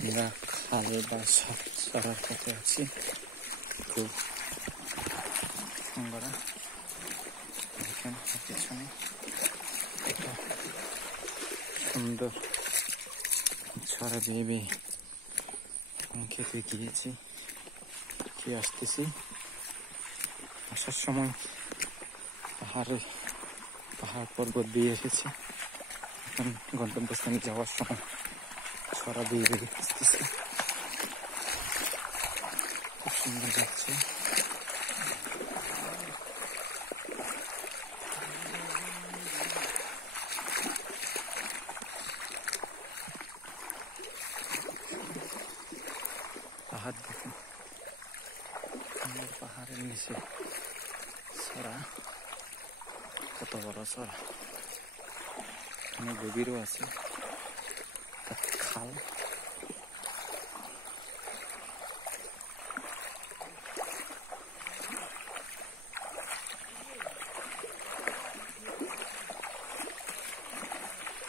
আমরা খালে বা সরার পথে আছি। খুব সুন্দর দেখেন পিছনে একটা সুন্দর ছড়া বেয়ে বেয়ে খেতে গিয়েছি, খেয়ে আসতেছি। আসার সময় পাহাড় পর্বত দিয়ে এসেছি। এখন গন্তব্যস্থানে যাওয়ার সময় ছড়া বেয়ে বেয়ে আসতেছি। খুব সুন্দর লাগছে। পাহাড় দেখুন, সুন্দর পাহাড়ের নিচে ছড়া, কত বড় ছড়া, অনেক গভীরও আছে। খাল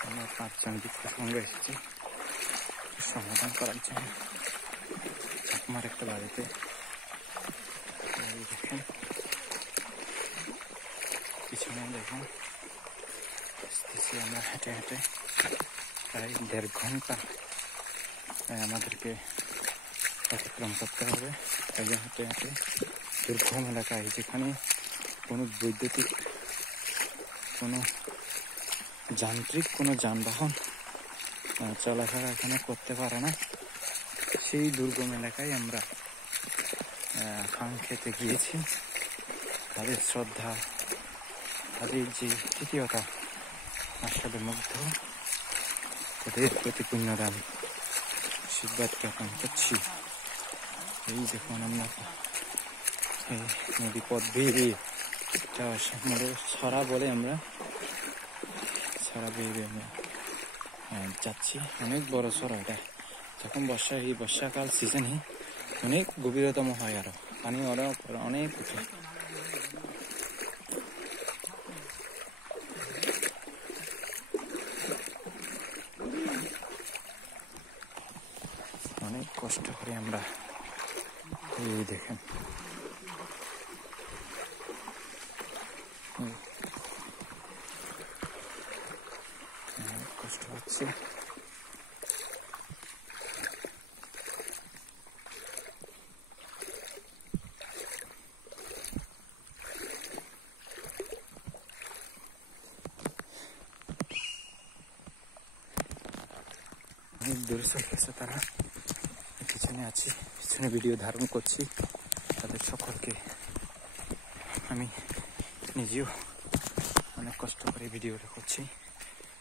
আমরা 5 জন ব্যক্তির সঙ্গে এসেছি সমাধান করার জন্য আমার একটা বাড়িতে। দেখুন পিছনে দেখুন, আসতেছি আমরা হেঁটে হেঁটে প্রায় 1.5 ঘন্টা আমাদেরকে অতিক্রম করতে হবে। হেঁটে হেঁটে দুর্গম এলাকায়, যেখানে কোনো বৈদ্যুতিক কোনো যান্ত্রিক কোনো যানবাহন চলাফেরা এখানে করতে পারে না, সেই দুর্গম এলাকায় আমরা ফার্ম খেতে গিয়েছি। তাদের শ্রদ্ধা, তাদের যে তৃতীয়তা, আসলে মুগ্ধ। তাদের প্রতি পুণ্যদান আশীর্বাদ জ্ঞাপন করছি। এই দেখুন আমরা এই নদী পথ বেয়ে ছড়া বলে আমরা ছড়া বেয়ে আমরা যাচ্ছি। অনেক বড় ছড়া এটা। যখন এই বর্ষাকাল সিজনে অনেক গভীরতম হয়, আরো পানি অনেক উঠে। অনেক কষ্ট করে আমরা এই দেখেন অনেক কষ্ট হচ্ছে। অনেক দূরে চলে গেছে তারা, পিছনে আছি, পিছনে ভিডিও ধারণ করছি। তাদের সকলকে আমি নিজেও অনেক কষ্ট করে ভিডিওটা করছি।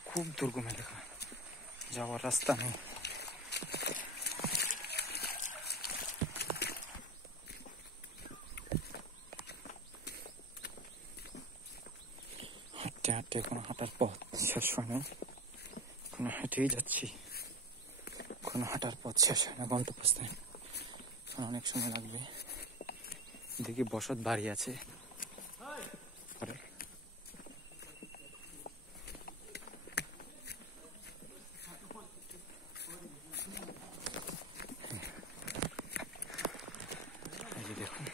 খুব দুর্গম এলাকা, যাওয়ার রাস্তা নেই। হাঁটতে হাঁটতে কোনো হাঁটার পথ শেষ হয় না, কোনো হেঁটেই যাচ্ছি, কোনো হাঁটার পথ শেষ হয় না গন্তব্যস্থানে। অনেক সময় লাগবে। দেখি বসত বাড়ি আছে পরে। দেখুন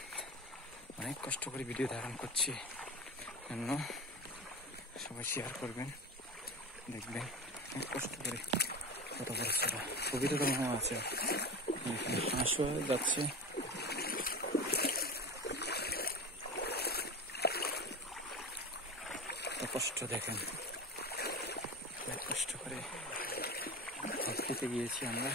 অনেক কষ্ট করে ভিডিও ধারণ করছি, জন্য সবাই শেয়ার করবেন, দেখবেন অনেক কষ্ট করে। কত বড় ছাড়া গভীরতম আছে, হাঁসও যাচ্ছে। কষ্ট দেখেন, অনেক কষ্ট করে খেতে গিয়েছি আমরা।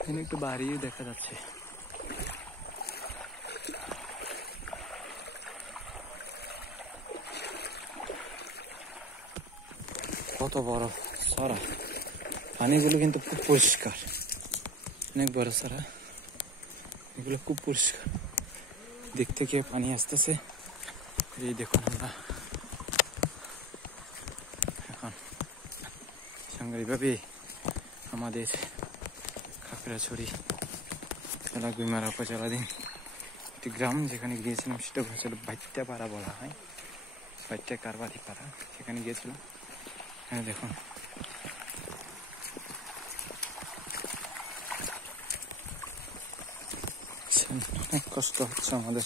এখানে একটু বাড়িও দেখা যাচ্ছে। কত বড় সরা, পানিগুলো কিন্তু খুব পরিষ্কার, অনেক বড় সরা, এগুলো খুব পরিষ্কার। দিক থেকে পানি আসতেছে। এই দেখুন আমরা এখন সাংবাদিকভাবে আমাদের খাগড়াছড়ি জেলা গুইমারা উপজেলাধীন একটি গ্রাম যেখানে গিয়েছিলাম, সেটা হচ্ছে বাইত্যা পাড়া বলা হয়। বাইটে কারবারি পাড়া, সেখানে গিয়েছিলাম। হ্যাঁ দেখুন, অনেক কষ্ট হচ্ছে আমাদের।